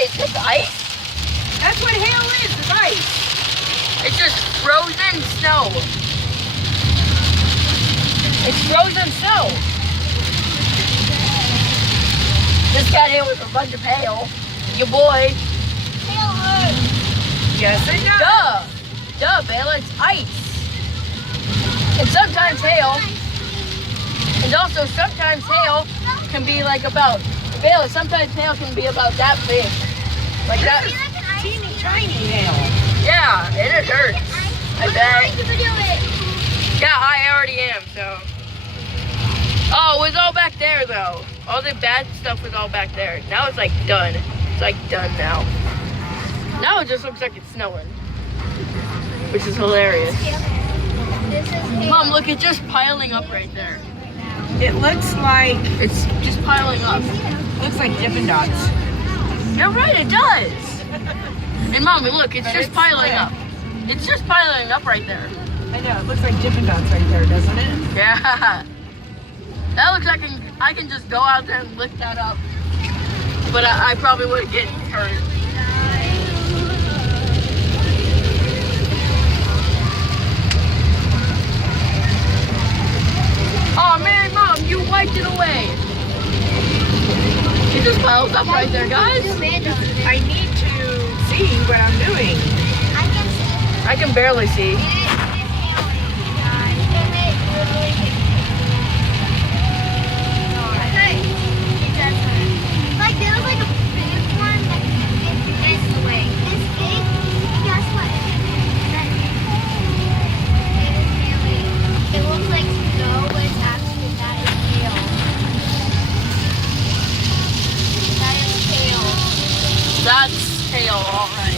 Wait, is this ice? That's what hail is ice. It's just frozen snow. It's frozen snow. Just got hit with a bunch of hail. Your boy. Hail hurts. Yes, it does. Duh, Bella, it's ice. And sometimes hail. And also sometimes hail can be like about, Bella, sometimes hail can be about that big. Like that. Teeny tiny hail. Yeah, and it hurts. I bet. You can do it. Yeah, I already am, so. Oh, it was all back there though. All the bad stuff was all back there. Now it's like done. It's like done now. Now it just looks like it's snowing. Which is hilarious. This is hail. Mom, look, it's just piling up right there. It looks like It's just piling up. Dippin' Dots. You're right, it does. And Mom, look, it's But just it's piling slick. up. It's just piling up right there. I know, it looks like Dippin' Dots right there, doesn't it? Yeah. That looks like I can just go out there and lift that up. But I probably would get hurt. Oh man, Mom, you wiped it away. It just piles up right there, guys. I need to see what I'm doing. I can see. I can barely see. It is hailing, guys. And it literally hey, it does hurt. Like there was like a big one that it's this way. This big, guess what? That it is hailing. It looks like snow, but it's actually that is hail. That is hail. That's hail, alright.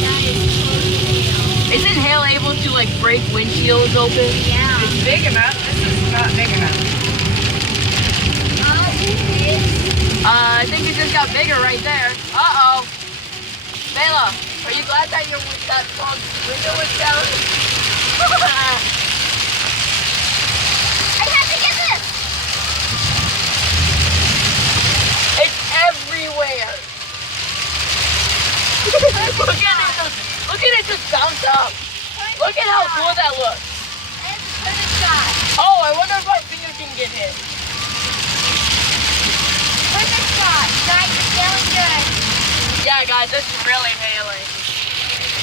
That is totally hail. Isn't hail able to like break windshields open? Yeah. It's big enough. This is not big enough. I think it just got bigger right there. Uh-oh. Bella, are you glad that that front window was down? I have to get this. It's everywhere. Look at it just bounce up. Look at how cool that looks. It's a perfect shot. Oh, I wonder if my finger can get hit. Perfect shot. Guys, it's feeling good. Yeah, guys, it's really hailing.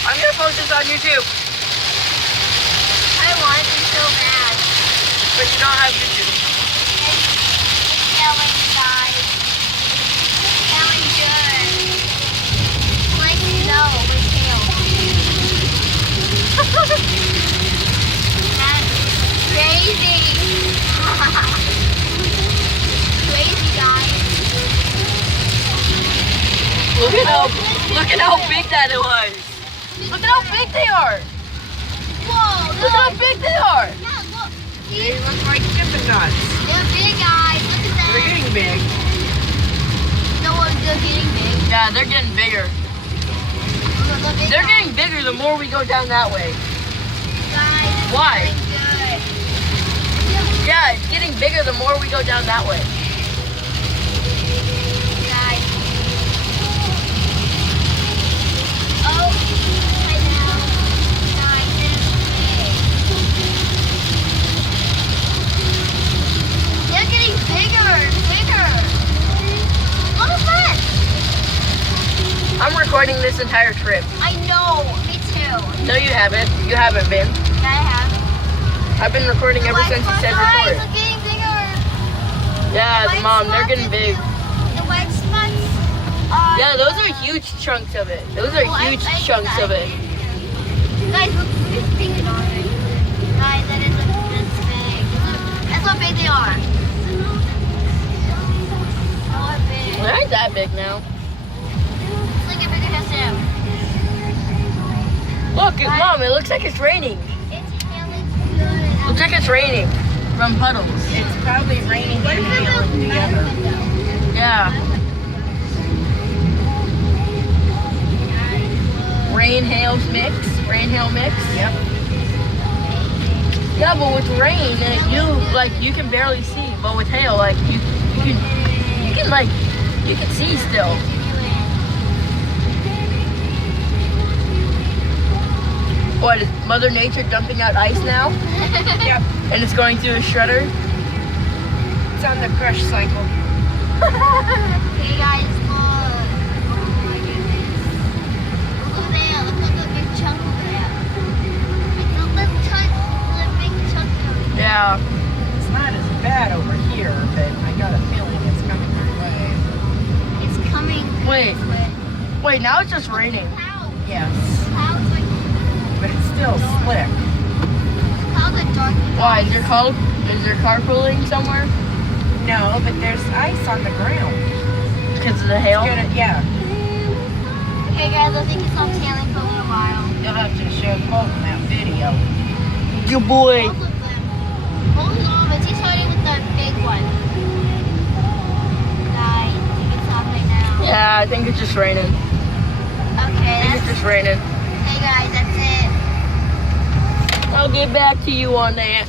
I'm gonna post this on YouTube, I want it so bad. but you don't have YouTube. It's feeling, guys. It's feeling good. Like snow with hail. That's crazy. Crazy, guys. Look at how big that it was. Look at how big they are. Whoa, Look at how big they are. Yeah, look. See? They look like Dippin' Dots. They're big, guys. Look at that. They're getting big. No, they're getting big. Yeah, they're getting bigger. Look, they're big, They're guys. getting bigger the more we go down that way. Guys, it's Why? feeling good. Yeah, it's getting bigger the more we go down that way. Guys. Oh, I know. Guys, it's big. They're getting bigger and bigger. Look at that. I'm recording this entire trip. I know. Me too. No, you haven't. You haven't been. Yeah, I have. I've been recording ever since you said Guys, record. they're getting bigger. Yeah, White Mom, they're spots getting in big. The white spots are... Yeah, those are huge chunks of it. Those are Oh, I- huge I chunks see of that. it. Guys, look, it's big and orange. Guys, that is that's big. That's how big they are. So big. They aren't that big now. It's like a bigger SM. Look, Mom, it looks like it's raining. It's hailing good. Looks like it's raining from puddles. It's probably raining and hailing together. Yeah. Rain, hail mix. Rain, hail mix. Yep. Yeah, but with rain, you can barely see. But with hail, like you can see still. What, is Mother Nature dumping out ice now? Yep. And it's going through a shredder? It's on the crush cycle. Hey guys, look. Oh my goodness. Look over there. Look at the big chunk over there. It's a little big chunk over there. Yeah. It's not as bad over here, but I got a feeling it's coming our way. It's coming. Wait. this way. Wait, now it's just raining. Clouds. Yes, Clouds like but it's still slick. clouds are dark. Why? Is your car pulling somewhere? No, but there's ice on the ground. Because of the hail? Yeah. Okay guys, I think it's on tailing for a little while. You'll have to show Colton that video. Good boy. Both of them. Both of them. He's starting with the big one. Guys, I think it's on right now. Yeah, I think it's just raining. Okay, I think it's just raining. hey guys, that's it. I'll get back to you on that.